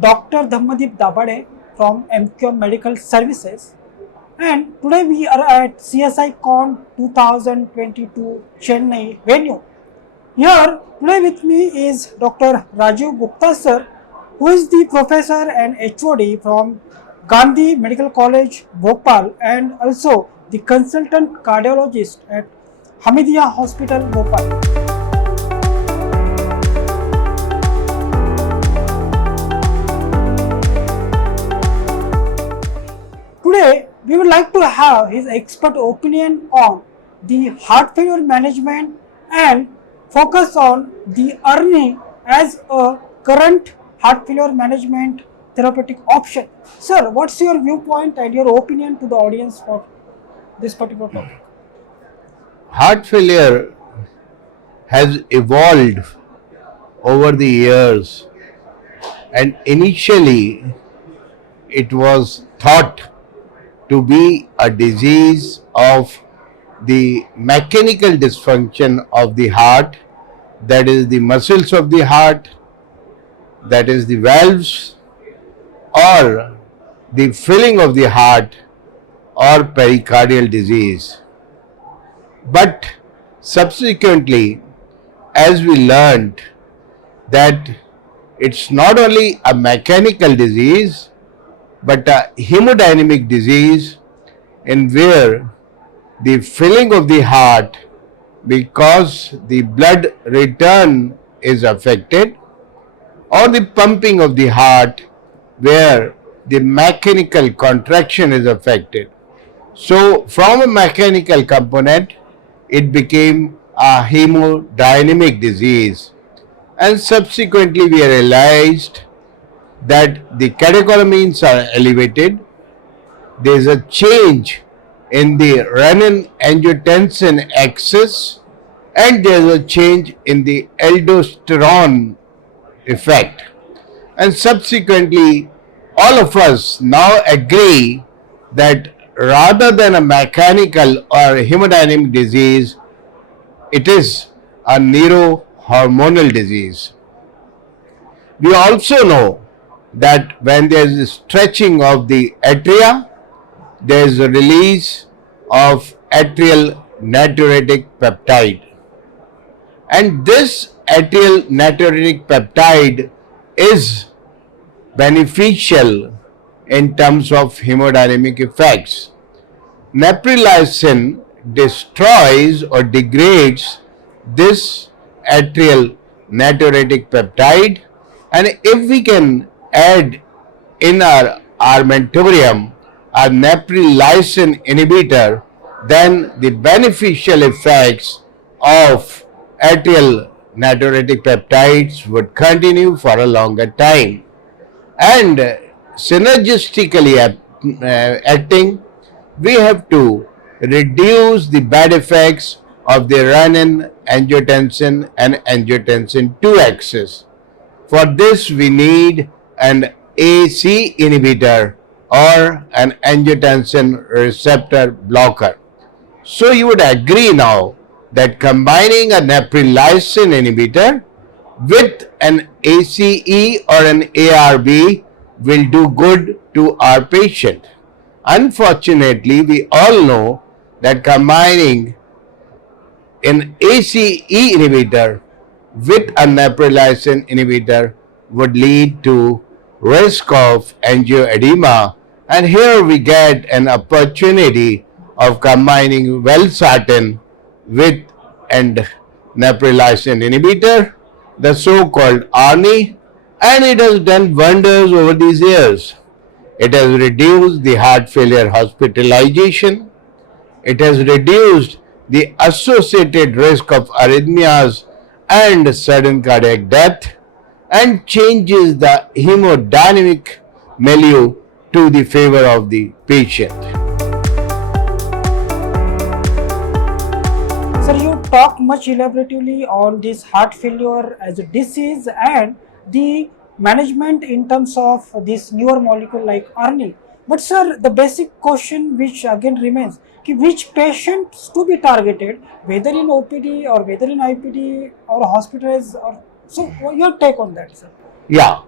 Dr. Dhammadeep Dabade from EMCURE Medical Services, and today we are at CSI Con 2022 Chennai venue. Here today with me is Dr. Rajeev Gupta sir, who is the professor and HOD from Gandhi Medical College, Bhopal, and also the consultant cardiologist at Hamidiya Hospital, Bhopal. Today, we would like to have his expert opinion on the heart failure management and focus on the ARNI as a current heart failure management therapeutic option. Sir, what's your viewpoint and your opinion to the audience for this particular topic? Heart failure has evolved over the years, and initially it was thought to be a disease of the mechanical dysfunction of the heart, that is the muscles of the heart, that is the valves, or the filling of the heart, or pericardial disease. But subsequently, as we learned that it's not only a mechanical disease but a hemodynamic disease, in where the filling of the heart, because the blood return is affected, or the pumping of the heart where the mechanical contraction is affected. So from a mechanical component, it became a hemodynamic disease, and subsequently we realized that the catecholamines are elevated, there is a change in the renin-angiotensin axis, and there is a change in the aldosterone effect. And subsequently, all of us now agree that rather than a mechanical or hemodynamic disease, it is a neurohormonal disease. We also know that when there is a stretching of the atria, there is a release of atrial natriuretic peptide. And this atrial natriuretic peptide is beneficial in terms of hemodynamic effects. Neprilysin destroys or degrades this atrial natriuretic peptide, and if we can add in our armamentarium a neprilysin inhibitor, then the beneficial effects of atrial natriuretic peptides would continue for a longer time. And synergistically acting, we have to reduce the bad effects of the renin, angiotensin and angiotensin 2 axis. For this we need an AC inhibitor or an angiotensin receptor blocker. So you would agree now that combining a neprilysin inhibitor with an ACE or an ARB will do good to our patient. Unfortunately, we all know that combining an ACE inhibitor with a neprilysin inhibitor would lead to risk of angioedema, and here we get an opportunity of combining valsartan with and neprilysin inhibitor, the so-called ARNI, and it has done wonders over these years. It has reduced the heart failure hospitalization, it has reduced the associated risk of arrhythmias and sudden cardiac death, and changes the hemodynamic milieu to the favor of the patient. Sir, you talked much elaboratively on this heart failure as a disease and the management in terms of this newer molecule like ARNI. But sir, the basic question which again remains, which patients to be targeted, whether in OPD or whether in IPD or hospitalized, or so your take on that, sir? Yeah,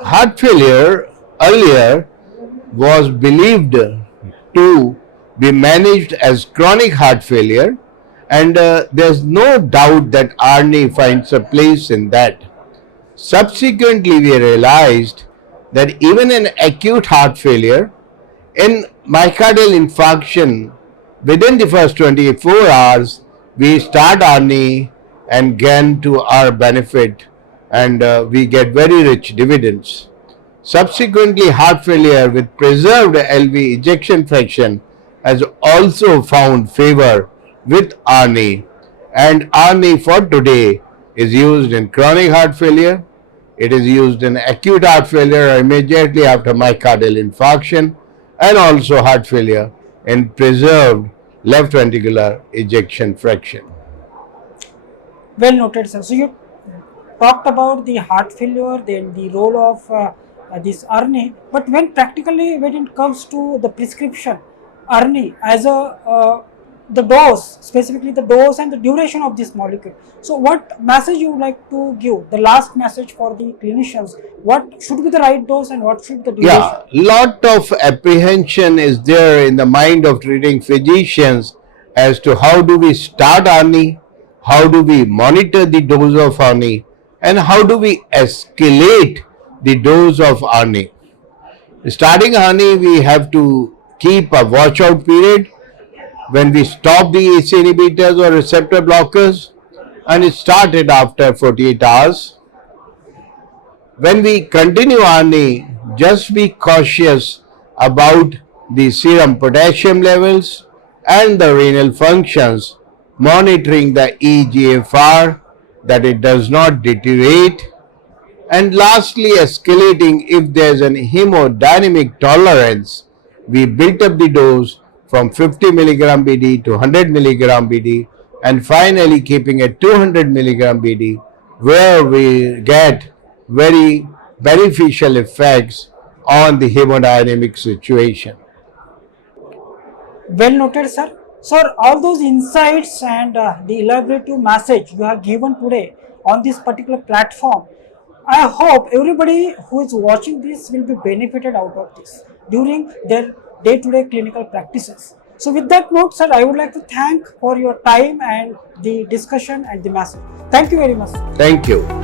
Heart failure earlier was believed to be managed as chronic heart failure, and there's no doubt that ARNI finds a place in that. Subsequently, we realized that even in acute heart failure, in myocardial infarction, within the first 24 hours, we start ARNI and gain to our benefit, and we get very rich dividends. Subsequently, heart failure with preserved LV ejection fraction has also found favor with ARNI, and ARNI for today is used in chronic heart failure. It is used in acute heart failure immediately after myocardial infarction, and also heart failure in preserved left ventricular ejection fraction. Well noted, sir. So you talked about the heart failure, then the role of this ARNI, but when it comes to the prescription, ARNI as a the dose, specifically the dose and the duration of this molecule. So what message you would like to give, the last message for the clinicians, what should be the right dose and what should the duration? Yeah, lot of apprehension is there in the mind of treating physicians as to how do we start ARNI, how do we monitor the dose of ARNI, and how do we escalate the dose of ARNI. Starting ARNI, we have to keep a watch out period when we stop the AC inhibitors or receptor blockers, and it started after 48 hours. When we continue ARNI, just be cautious about the serum potassium levels and the renal functions, monitoring the eGFR that it does not deteriorate, and lastly escalating if there is an hemodynamic tolerance. We built up the dose from 50 mg BD to 100 mg BD, and finally keeping it 200 mg BD, where we get very beneficial effects on the hemodynamic situation. Well noted, sir. Sir, all those insights and the elaborative message you have given today on this particular platform, I hope everybody who is watching this will be benefited out of this during their day-to-day clinical practices. So with that note, sir, I would like to thank for your time and the discussion and the message. Thank you very much. Thank you.